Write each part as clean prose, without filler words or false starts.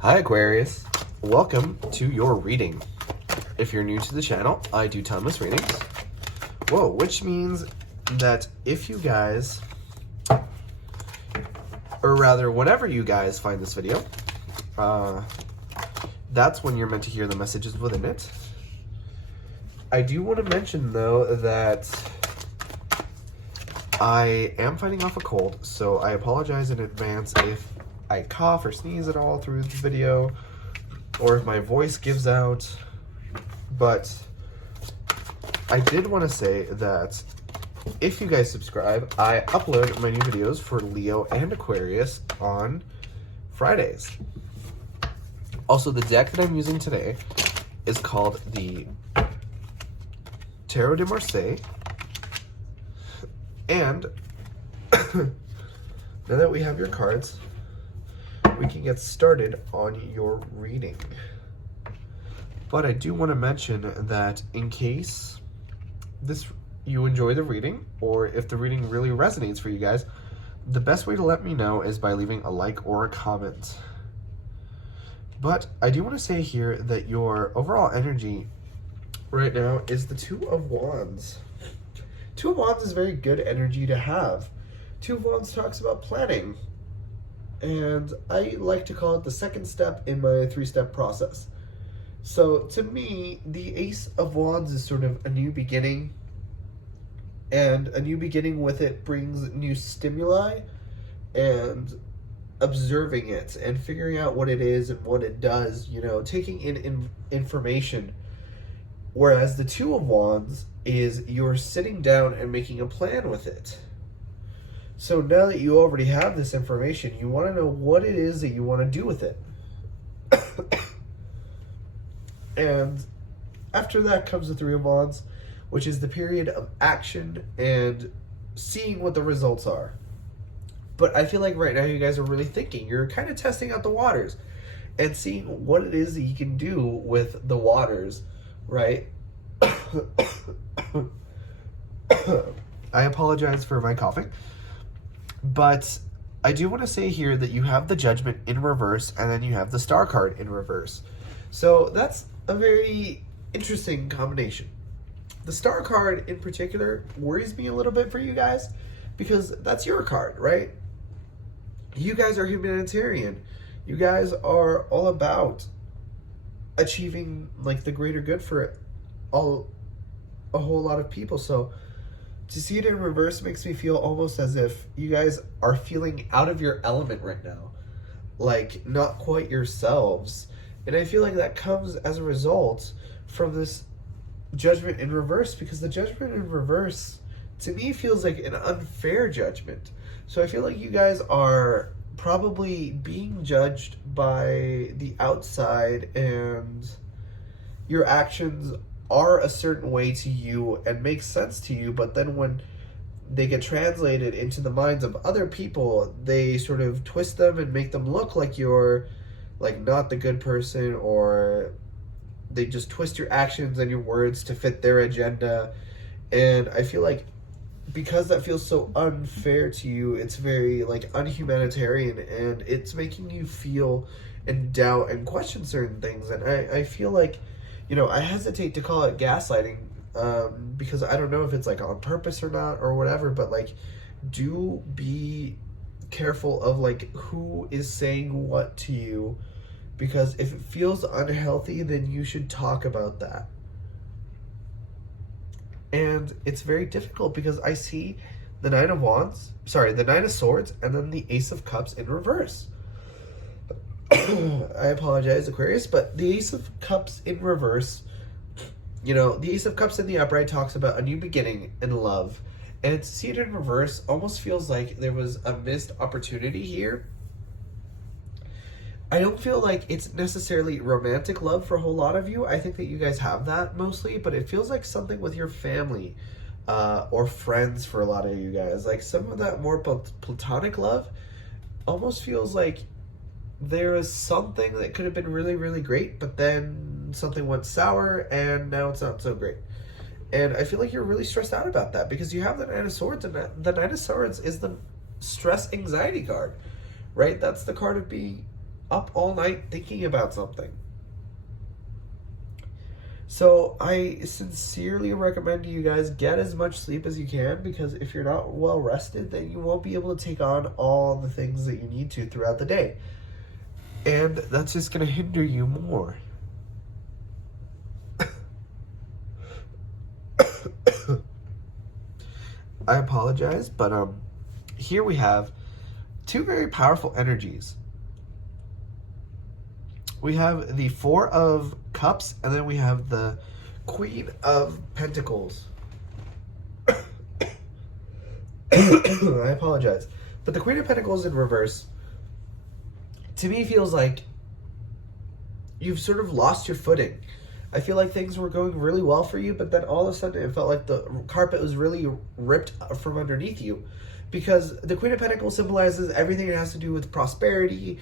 Hi Aquarius, welcome to your reading. If you're new to the channel, I do timeless readings. Whoa, which means that if you guys, or rather whenever you guys find this video, that's when you're meant to hear the messages within it. I do want to mention though that I am fighting off a cold, so I apologize in advance if I cough or sneeze at all through the video, or if my voice gives out. But I did want to say that if you guys subscribe, I upload my new videos for Leo and Aquarius on Fridays. Also, the deck that I'm using today is called the Tarot de Marseille. And now that we have your cards, we can get started on your reading. But I do want to mention that in case you enjoy the reading, or if the reading really resonates for you guys, the best way to let me know is by leaving a like or a comment. But I do want to say here that your overall energy right now is the Two of Wands. Two of Wands is very good energy to have. Two of Wands talks about planning. And I like to call it the second step in my three-step process. So to me, the Ace of Wands is sort of a new beginning. And a new beginning with it brings new stimuli and observing it and figuring out what it is and what it does, you know, taking in information. Whereas the Two of Wands is you're sitting down and making a plan with it. So now that you already have this information, you want to know what it is that you want to do with it. And after that comes the Three of Wands, which is the period of action and seeing what the results are. But I feel like right now you guys are really thinking. You're kind of testing out the waters and seeing what it is that you can do with the waters, right? I apologize for my coughing. But I do want to say here that you have the Judgment in reverse, and then you have the Star card in reverse. So that's a very interesting combination. The Star card in particular worries me a little bit for you guys, because that's your card, right? You guys are humanitarian. You guys are all about achieving like the greater good for a whole lot of people. So to see it in reverse makes me feel almost as if you guys are feeling out of your element right now, like not quite yourselves. And I feel like that comes as a result from this Judgment in reverse, because the Judgment in reverse to me feels like an unfair judgment. So I feel like you guys are probably being judged by the outside, and your actions are a certain way to you and make sense to you, but then when they get translated into the minds of other people, they sort of twist them and make them look like you're like not the good person, or they just twist your actions and your words to fit their agenda. And I feel like because that feels so unfair to you, it's very like unhumanitarian, and it's making you feel and doubt and question certain things. And I feel like, you know, I hesitate to call it gaslighting, because I don't know if it's like on purpose or not or whatever, but like do be careful of like who is saying what to you, because if it feels unhealthy, then you should talk about that. And it's very difficult because I see the Nine of Swords, and then the Ace of Cups in reverse. I apologize, Aquarius, but the Ace of Cups in reverse, you know, the Ace of Cups in the upright talks about a new beginning in love. And to see it in reverse almost feels like there was a missed opportunity here. I don't feel like it's necessarily romantic love for a whole lot of you. I think that you guys have that mostly, but it feels like something with your family or friends for a lot of you guys. Like some of that more platonic love almost feels like there is something that could have been really, really great, but then something went sour and now it's not so great. And I feel like you're really stressed out about that because you have the Nine of Swords, and the Nine of Swords is the stress anxiety card, right? That's the card of being up all night thinking about something. So I sincerely recommend you guys get as much sleep as you can, because if you're not well rested, then you won't be able to take on all the things that you need to throughout the day. And that's just going to hinder you more. I apologize, but here we have two very powerful energies. We have the Four of Cups, and then we have the Queen of Pentacles. I apologize. But the Queen of Pentacles in reverse, to me, feels like you've sort of lost your footing. I feel like things were going really well for you, but then all of a sudden it felt like the carpet was really ripped from underneath you. Because the Queen of Pentacles symbolizes everything that has to do with prosperity,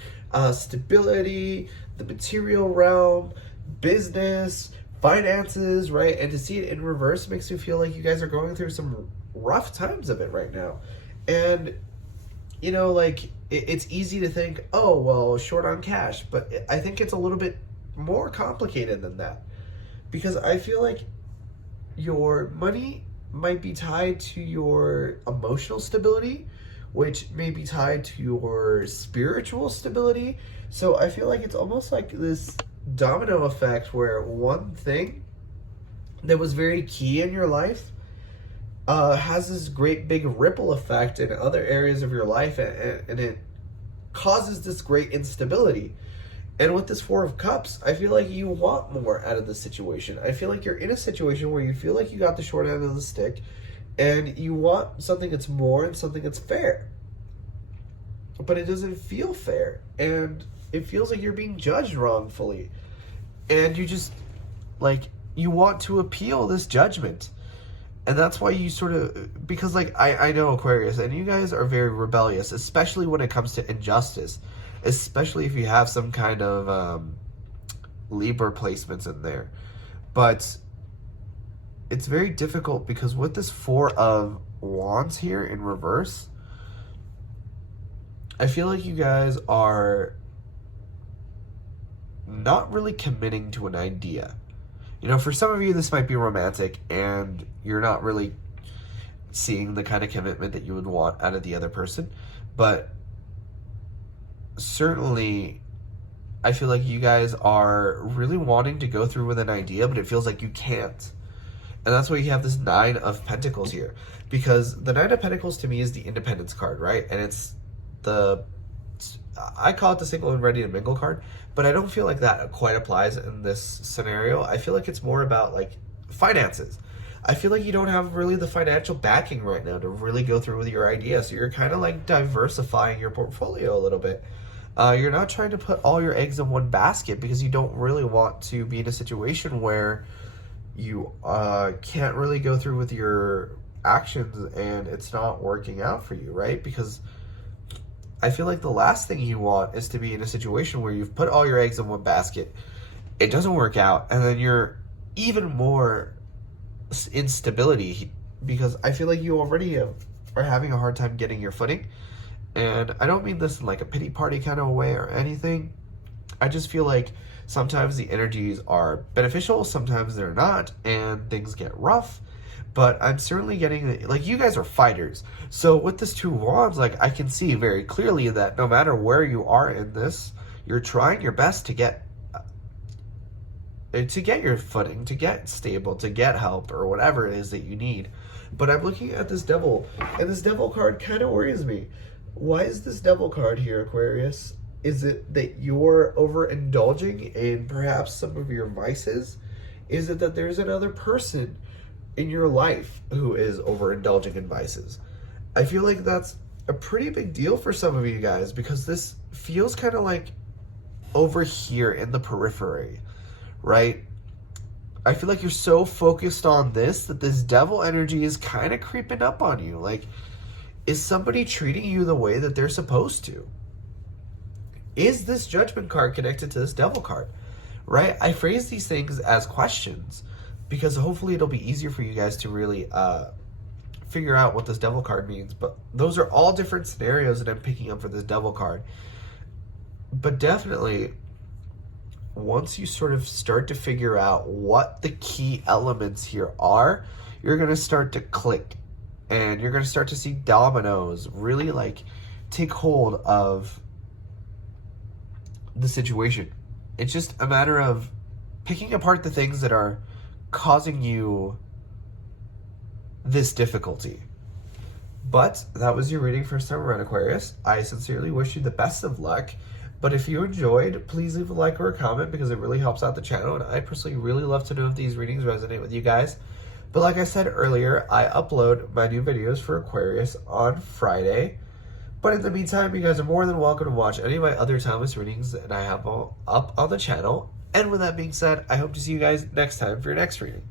stability, the material realm, business, finances, right? And to see it in reverse makes me feel like you guys are going through some rough times of it right now. And, you know, like, it's easy to think, oh, well, short on cash. But I think it's a little bit more complicated than that. Because I feel like your money might be tied to your emotional stability, which may be tied to your spiritual stability. So I feel like it's almost like this domino effect where one thing that was very key in your life has this great big ripple effect in other areas of your life, and it causes this great instability. And with this Four of Cups, I feel like you want more out of this situation. I feel like you're in a situation where you feel like you got the short end of the stick, and you want something that's more and something that's fair. But it doesn't feel fair, and it feels like you're being judged wrongfully. And you just, like, you want to appeal this judgment. And that's why you sort of, because, like, I know Aquarius, and you guys are very rebellious, especially when it comes to injustice. Especially if you have some kind of Libra placements in there. But it's very difficult because with this Four of Wands here in reverse, I feel like you guys are not really committing to an idea. You know, for some of you, this might be romantic, and you're not really seeing the kind of commitment that you would want out of the other person. But certainly, I feel like you guys are really wanting to go through with an idea, but it feels like you can't. And that's why you have this Nine of Pentacles here. Because the Nine of Pentacles to me is the independence card, right? And it's I call it the single and ready to mingle card, but I don't feel like that quite applies in this scenario. I feel like it's more about, like, finances. I feel like you don't have really the financial backing right now to really go through with your idea. So you're kind of like diversifying your portfolio a little bit. You're not trying to put all your eggs in one basket because you don't really want to be in a situation where you can't really go through with your actions and it's not working out for you, right? Because I feel like the last thing you want is to be in a situation where you've put all your eggs in one basket, it doesn't work out, and then you're even more instability, because I feel like you already are having a hard time getting your footing. And I don't mean this in like a pity party kind of a way or anything. I just feel like sometimes the energies are beneficial, sometimes they're not, and things get rough. But I'm certainly getting, like, you guys are fighters. So with this Two of Wands, like, I can see very clearly that no matter where you are in this, you're trying your best to get your footing, to get stable, to get help, or whatever it is that you need. But I'm looking at this Devil, and this Devil card kind of worries me. Why is this Devil card here, Aquarius? Is it that you're overindulging in perhaps some of your vices? Is it that there's another person in your life who is overindulging in vices? I feel like that's a pretty big deal for some of you guys, because this feels kind of like over here in the periphery, right? I feel like you're so focused on this that this Devil energy is kind of creeping up on you. Like, is somebody treating you the way that they're supposed to? Is this Judgment card connected to this Devil card, right? I phrase these things as questions because hopefully it'll be easier for you guys to really figure out what this Devil card means. But those are all different scenarios that I'm picking up for this Devil card. But definitely, once you sort of start to figure out what the key elements here are, you're going to start to click, and you're going to start to see dominoes really like take hold of the situation. It's just a matter of picking apart the things that are causing you this difficulty. But that was your reading for Summer Run, Aquarius. I sincerely wish you the best of luck. But if you enjoyed, please leave a like or a comment because it really helps out the channel. And I personally really love to know if these readings resonate with you guys. But like I said earlier, I upload my new videos for Aquarius on Friday. But in the meantime, you guys are more than welcome to watch any of my other timeless readings that I have all up on the channel. And with that being said, I hope to see you guys next time for your next reading.